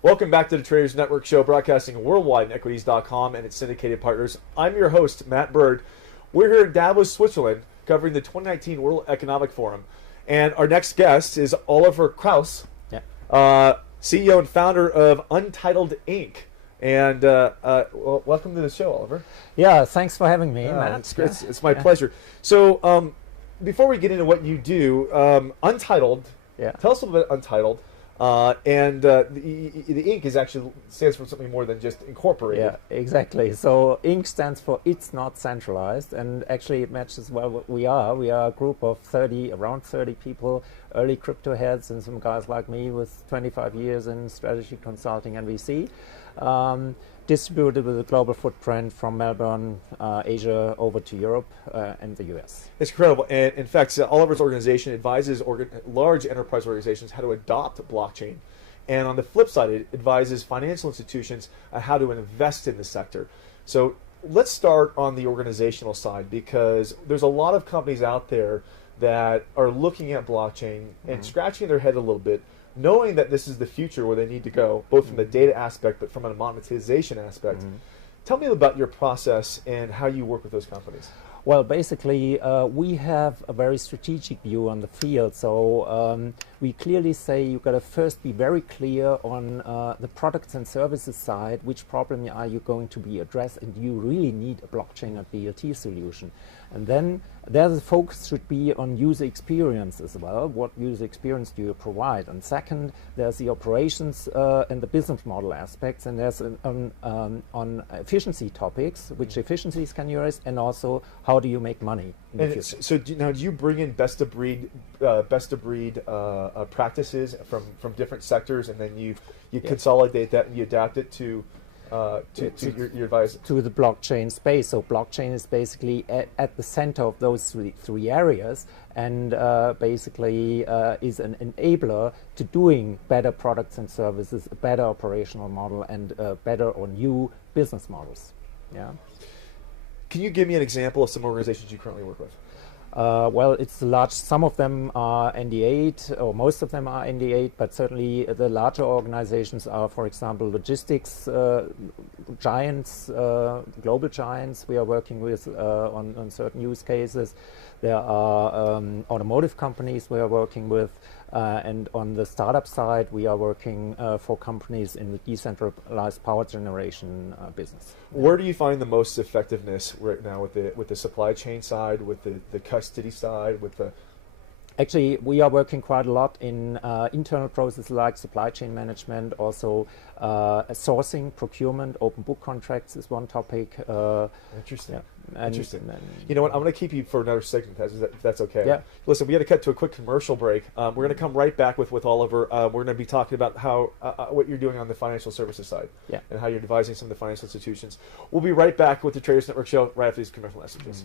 Welcome back to the Traders Network Show, broadcasting worldwide on Equities.com and its syndicated partners. I'm your host, Matt Bird. We're here in Davos, Switzerland, covering the 2019 World Economic Forum. And our next guest is Oliver Krause, CEO and founder of Untitled Inc. And well, welcome to the show, Oliver. Yeah, thanks for having me, Matt. It's my pleasure. So before we get into what you do, Untitled, tell us a little bit about Untitled. And the Inc. is actually stands for something more than just incorporated. Yeah, exactly. So Inc. stands for It's Not Centralized, and actually it matches well what we are. We are a group of around 30 people, early crypto heads, and some guys like me with 25 years in strategy consulting and VC. Distributed with a global footprint from Melbourne, Asia, over to Europe and the US. It's incredible. And in fact, Oliver's organization advises large enterprise organizations how to adopt blockchain. And on the flip side, it advises financial institutions on how to invest in the sector. So let's start on the organizational side, because there's a lot of companies out there that are looking at blockchain and scratching their head a little bit, knowing that this is the future where they need to go, both from the data aspect, but from a monetization aspect. Tell me about your process and how you work with those companies. Well, basically, we have a very strategic view on the field. So we clearly say you've got to first be very clear on the products and services side, which problem are you going to be addressed, and you really need a blockchain or DLT solution. And then the focus should be on user experience as well. What user experience do you provide? And second, there's the operations and the business model aspects, and there's on efficiency topics, which efficiencies can you raise, and also how do you make money in the future. So now, do you bring in best of breed practices from different sectors, and then you consolidate that and you adapt it to your advice? To the blockchain space. So blockchain is basically at the center of those three areas, and basically is an enabler to doing better products and services, a better operational model, and better or new business models. Yeah. Can you give me an example of some organizations you currently work with? Well, it's large. Some of them are ND8, or most of them are ND8, but certainly the larger organizations are, for example, logistics giants, global giants we are working with on certain use cases. There are automotive companies we are working with, and on the startup side, we are working for companies in the decentralized power generation business. Where do you find the most effectiveness right now with the supply chain side, with the custody side, with the... Actually, we are working quite a lot in internal processes like supply chain management, also sourcing, procurement, open book contracts is one topic. Interesting. Yeah. Interesting. You know what? I'm going to keep you for another segment, if that's okay. Yeah. Listen, we got to cut to a quick commercial break. We're going to come right back with Oliver. We're going to be talking about how what you're doing on the financial services side, and how you're advising some of the financial institutions. We'll be right back with the Traders Network Show right after these commercial messages.